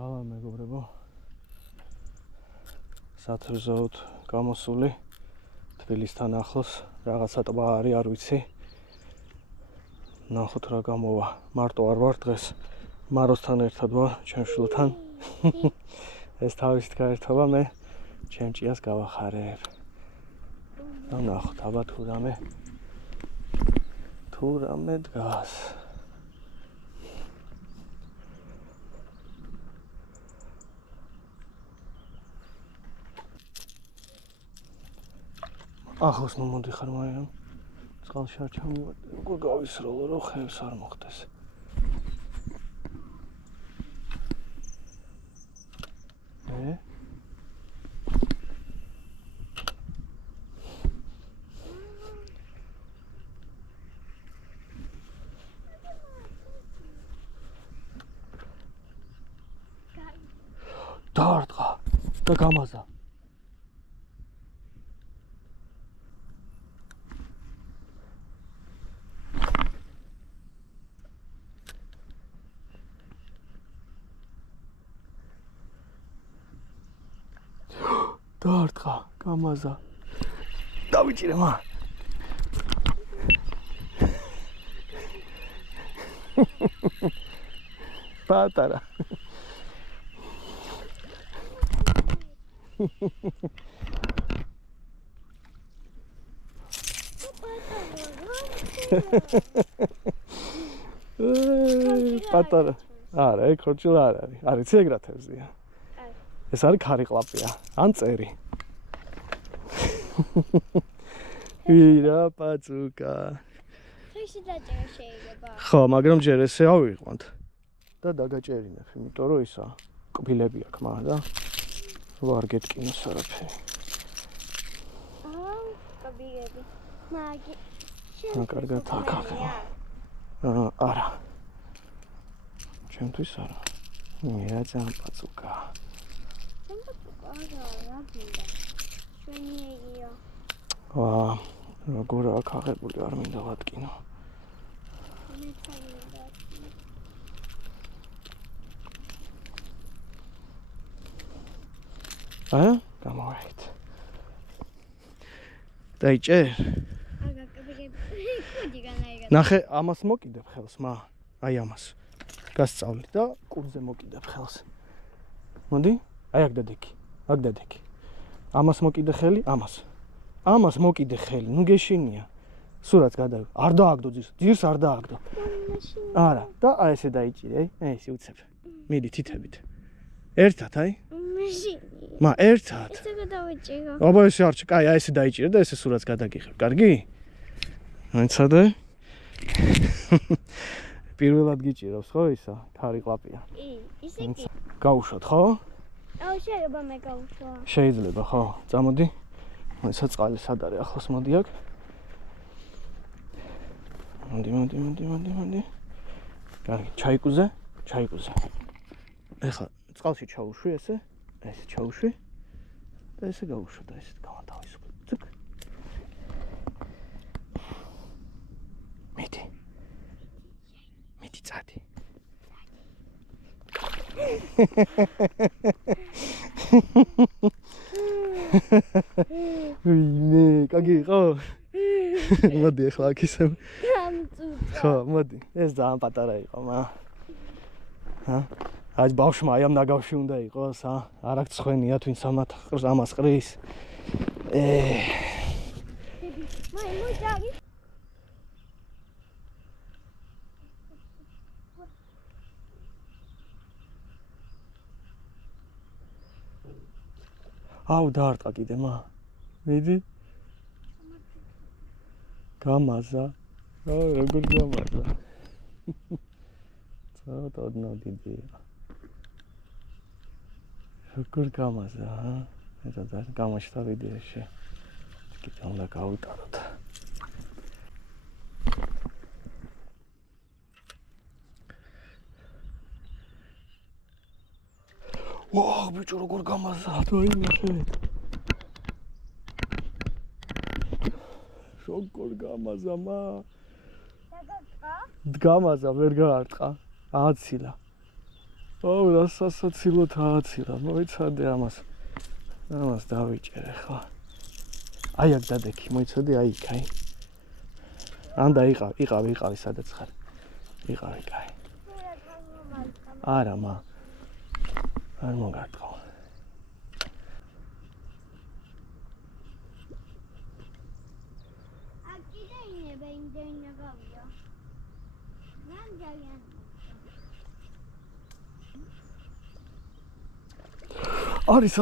სალამ მეგობრებო. სათევზაოდ გამოსული თბილისთან ახლოს რაღაცა ტბა არის, არ ვიცი. ნახოთ რა გამოვა. მარტო არ ვარ დღეს. მაროსთან ერთად ვარ, ჩემ შვილთან. ეს თავისით გაერთობა, მე ჩემ ჭიას გავახარებ. ნახოთ, აბა თუ რამე დგას. ახლოს მომოდიხარ, მაგრამ წყალში არ ჩამოვედი. როგორ გავისროლო, რომ ხევს არ მოხდეს. დაარტყა და გამაზა. დაარტყა, გამაზა. დავიჭირე მა. პატარა. პატარა. არა, ეგ ხორჭილ არ არის. არის ეგრათევზია. ეს არის ქარიკლაპია, ან წერი. ვირა პაწუკა. ხეში დაჭერა შეიძლება. ხო, მაგრამ ჯერ ესე ავიყვანთ და დაგაჭერინებ, იმიტომ რომ ისა კბილები აქვს მაგ და ვარ გეტკინოს არაფერი. კბილები. მაგი. კარგად აკახე. არა. ჩემთვის არა. მერა ძალიან პაწუკა. როგორ აქ აღებული არ მინდა ვატკინო. გამოვაით. დაიჭერ? ნახე, ამას მოკიდებ ხელს, აი ამას. გასწავლი და კურზე მოკიდებ ხელს. მოდი, აი აქ დადექი. აქ დადექი. ამას მოკიდე ხელი, ამას მოკიდე ხელი, ნუ გეშინია. სურათს გადავი. არ დააგდო ძირს არ დააგდო. არა, და აი ესე დაიჭირე, აი ესე უცებ. მიდი თითებით. ერთად, აი. ერთად. ესე გადავიჭირო. აბა ესე არ ჩი, აი ესე დაიჭირე და ესე სურათს გადაგიხებ. კარგი? აიცადე? პირველად გიჭირავს ხო ისა? ქარიკლაპია. ისე კი. გაუშვათ ხო? შეიძლება მე გავუშვა. შეიძლება ხო? წამოდი. ისა წყალი სად არის? ახლოს მოდი აქ. მოდი. კარგი, ჩაიკუზე. ეხლა წყალში ჩაუშვი ესე. ესე ჩაუშვი. და ესე გაუშვა და ესე გამათავისუფლე. ცუк. მიდი წადი. ვინე, კარგი იყო? მოდი ახლა აქ ისე. ხო, მოდი. ეს ძალიან პატარა იყო, აი ბავშვმა აი ამ ნაგავში უნდა იყოს, არ აქვს ხვენია თვინს ამას ყრის. აუ დაარტყა კიდე მიდი. გამაზა. როგორ გამაზა. ცოტა დიდია. როგორ გამაზა, ეს და გამაშთა ვიდეოში. კიდე უნდა გავუტაროთ. ვაუ, ბიჭო, როგორ გამაზა, თოი ნახე. როგორ გამაზა, დაგაწყა? გამაზა, ვერ გაარტყა. აცილა. აუ, სასაცილოდ ააცილა, მოიცადე ამას. ამას დავიჭერე ხო. აი აქ დადექი, მოიცადე აი იქ, აი. ან დაიყავი სადაც ხარ. იყავი, კაი. არა, მა. არ მოგარტყო.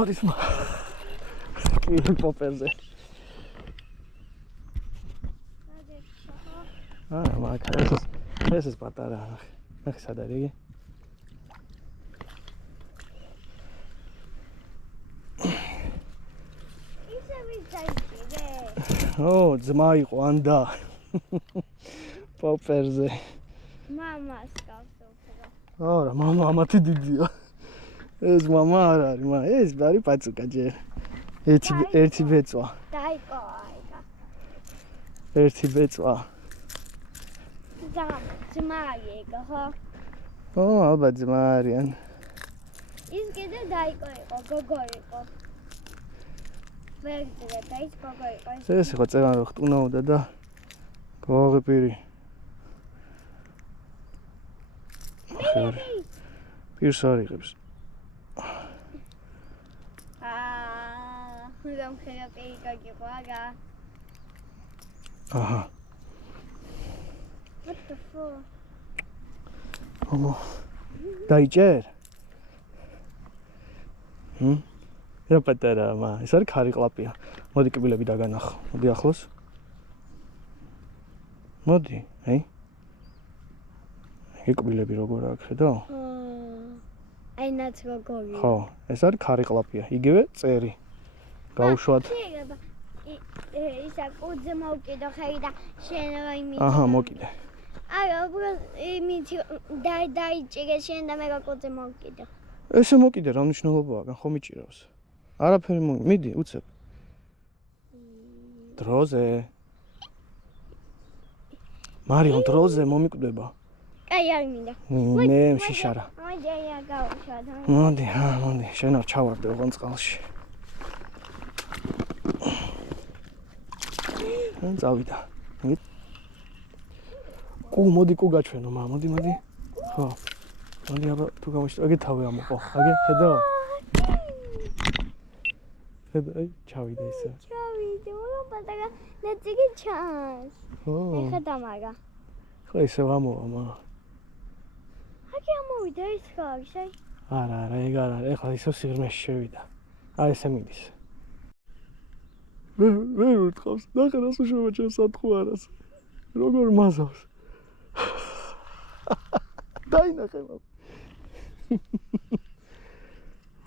არის მა. კი, პოპერზე. არა, მაგ ეს პატარა. ნახე სად არის იგი? ო, ძმა იყო ანდა. პოპერზე. მამას გავს უფრო. არა, მამა ამათი დიდია. ეს მამა არ არის, მა, ეს არის პაწუკა ჯერ. ერთი ბეწვა. დაიყო აიგა. ერთი ბეწვა. ძმა იყო, ხო? ო, ალბათ ძმა არიან. ის კიდე დაიყო იყო, გოგო იყო. ვერდრე და ის გოგო იყო. ეს იყო წერან ხტუნაუდა და გავაღებირი. პირს არ იღებს. ხუდამ ხერაპი გაგიყვარა. აჰა. What the fuck? ო. დაიჭერ? რა პატარა მა, ეს არის ქარი ყლაპია. მოდი კბილები დაგანახო. მოდი ახლოს. მოდი, აი. ეგ კბილები როგორ აქვს, ხედავ? აი ნაც როგორია. ხო, ეს არის ქარი ყლაპია. იგივე წერი. გაუშვათ. შეიძლება ისა კუძე მოვკიდო ხერი და შენ რაიმე. აჰა, მოკიდე. არა, უბრალოდ იმით დაიჭირე შენ და მე კუძე მოვკიდო. ესე მოკიდე, რა მნიშვნელობა აქვს, ხომ მიჭირავს. არაფერი მიდი, უცებ. დროზე. მარიამ დროზე მომიკვდება. კაი, არ მინდა. მე შიშარა. მოდი, აი გავუშვათ. მოდი, მოდი, შენ არ ჩავარდე ოღონდ წყალში. წავიდა. მოდი გაჩვენო, მა, მოდი. ხო. მოდი აბა თუ გამიშტო, აგე თავი ამოყო. აგე, ხედავ? აი, ჩავიდა ისე. ჩავიდა, პატარა ნაწილი ჩანს. ხო. ეხა მაგა. ხო, ისე ამოვა, მა. აგე ამოვიდა ის ხალხი, აი. არა, ეგ არ არის. ეხლა ისე სიღრმეში შევიდა. აი ესე მიდის. მე ვთხოვს, ნახე რა შეშოვა ჩემს სათხოვარას. როგორ მაზავს. დაინახე მა.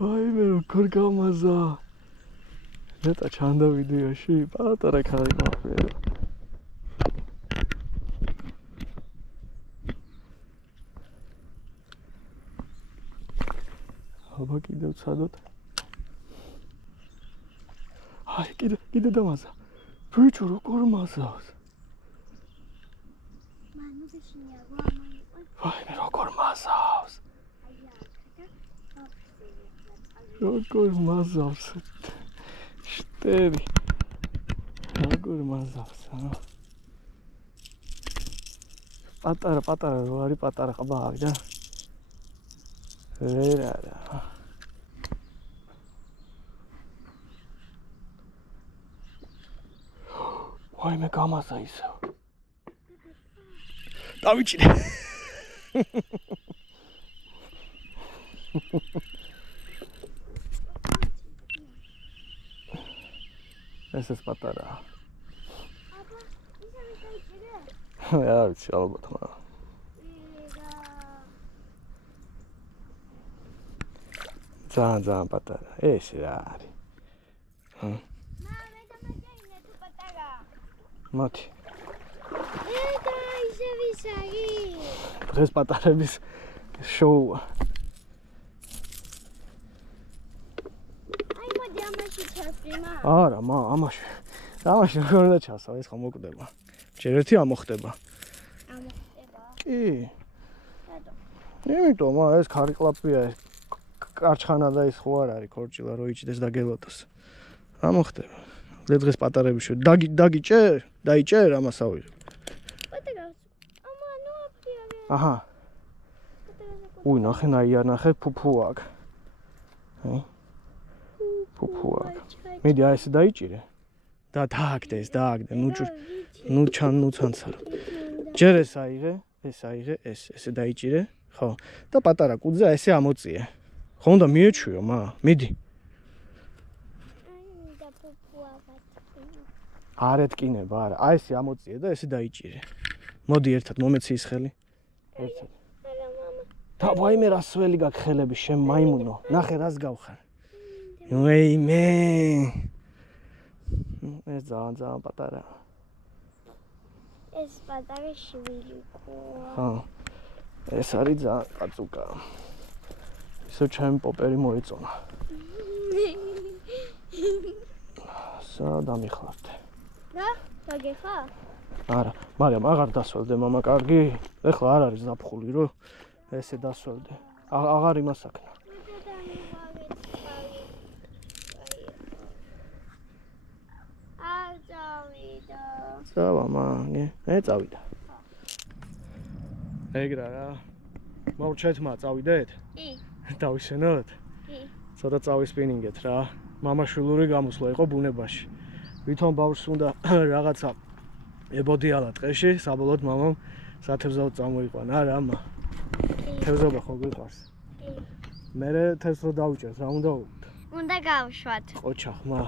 აი მე როგორ გამაზა. ნეტა ჩანდა ვიდეოში, პატარა ქალი ყავდა. აბა კიდევ ცადოთ. აი კიდე დამაზა. ბიჭო როგორ მაზავს. მანუ შეშინია გვამაი. აი მე როგორ მაზავს. როგორ მაზავს. შტერი. როგორ მაზავს, აა. პატარა რო არის პატარა ყბა არის და. ვერარა. აი მე გამაზა ისე. დავიჭირე. ეს პატარა. აბა, ისე დაიჭირე? არ ვიცი, ალბათ, მაგრამ. ძალიან პატარა. ეს რა არის? მე დამაგინე თუ პატარა. მოდი. და ისე ვისაგი. დღეს პატარების შოუა. აი მოდი ამაში ჩასვიმა. არა, მა, ამაში როგორ უნდა ჩასავ, ეს ხომ მოკვდება. ჯერ ერთი ამოხდება. ამოხდება. კი. რატო? იმიტომ ეს ქარიკლაპია ეს კარჩხანა და ის ხო არ არის ქორჭილა რო იჭდეს და გელოდოს. რა მოხდება? დღეს პატარები შო დაგიჭერ? დაიჭერ ამასავე. აჰა. უი, ნახე, ნაიარ ნახე, ფუფუ აქ. ფუფუ აქ. მიდი აი ესე დაიჭირე. და დააგდე, ნუ ჩანცარო. ჯერ ეს აიღე, ესე დაიჭირე, ხო? და პატარა კუძე აი ესე ამოწიე. ხო უნდა მიეჩვიო, მიდი. არ ეთკინება, არა. აი ესე ამოწიე და ესე დაიჭირე. მოდი ერთად მომეციის ხელი. ერთად. და ვაიმე რა სველი გაქვს ხელები შენ მაიმუნო. ნახე რას გავხარ. ვეიმე. ეს ძალიან პატარა. ეს პატარა შვილი ხო. ეს არის ძალიან კაცუკა. ისო ჩემ პოპერი მოეწონა. დამიხართ. რა? გაგეხა? არა, მაგრამ აღარ დასველდე მამა კარგი. ეხლა არ არის ზაფხული რო ესე დასველდე. აღარ იმასაკნა. არ წავიდა. წავა მაგე, წავიდა. ეგრა რა. მოვჩეთმა წავიდეთ? კი. დავისვენოთ? კი. ცოტა წავისპინინგეთ რა. მამაშვილური გამოსვლა იყო ბუნებაში. ვითომ ბავშვს უნდა რაღაცა ებოდიალა ტყეში, საბოლოოდ მამამ სათევზაოდ წამოიყვანა რა მა. თევზობა ხო გიყვარს? კი. მე თევზს რო დავუჭერს, რა უნდა ვუყოთ? უნდა გავუშვათ. ყოჩა ხმა.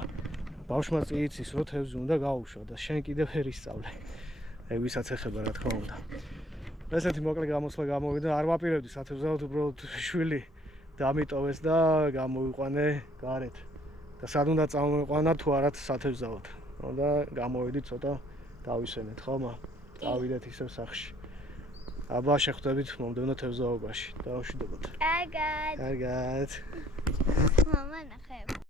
ბავშვმა იცის რომ თევზი უნდა გაუშვა და შენ კიდევ ვერ ისწავლე. ეგ ვისაც ეხება რა თქმა უნდა. ესეთი მოკლე გამოსვლა გამოვიდა, არ ვაპირებდი სათევზაოდ უბრალოდ შვილი დამიტოვეს და გამოიყვანე გარეთ. და სად უნდა წამოიყვანა თუ არათ სათევზაოდ. და გამოვიდით ცოტა დავისვენეთ ხომ? წავიდეთ ისევ სახლში. აბა შეხვდებით მომდევნო თევზაობაში. დავშვიდობოთ. კარგად. კარგად. მამა ნახე.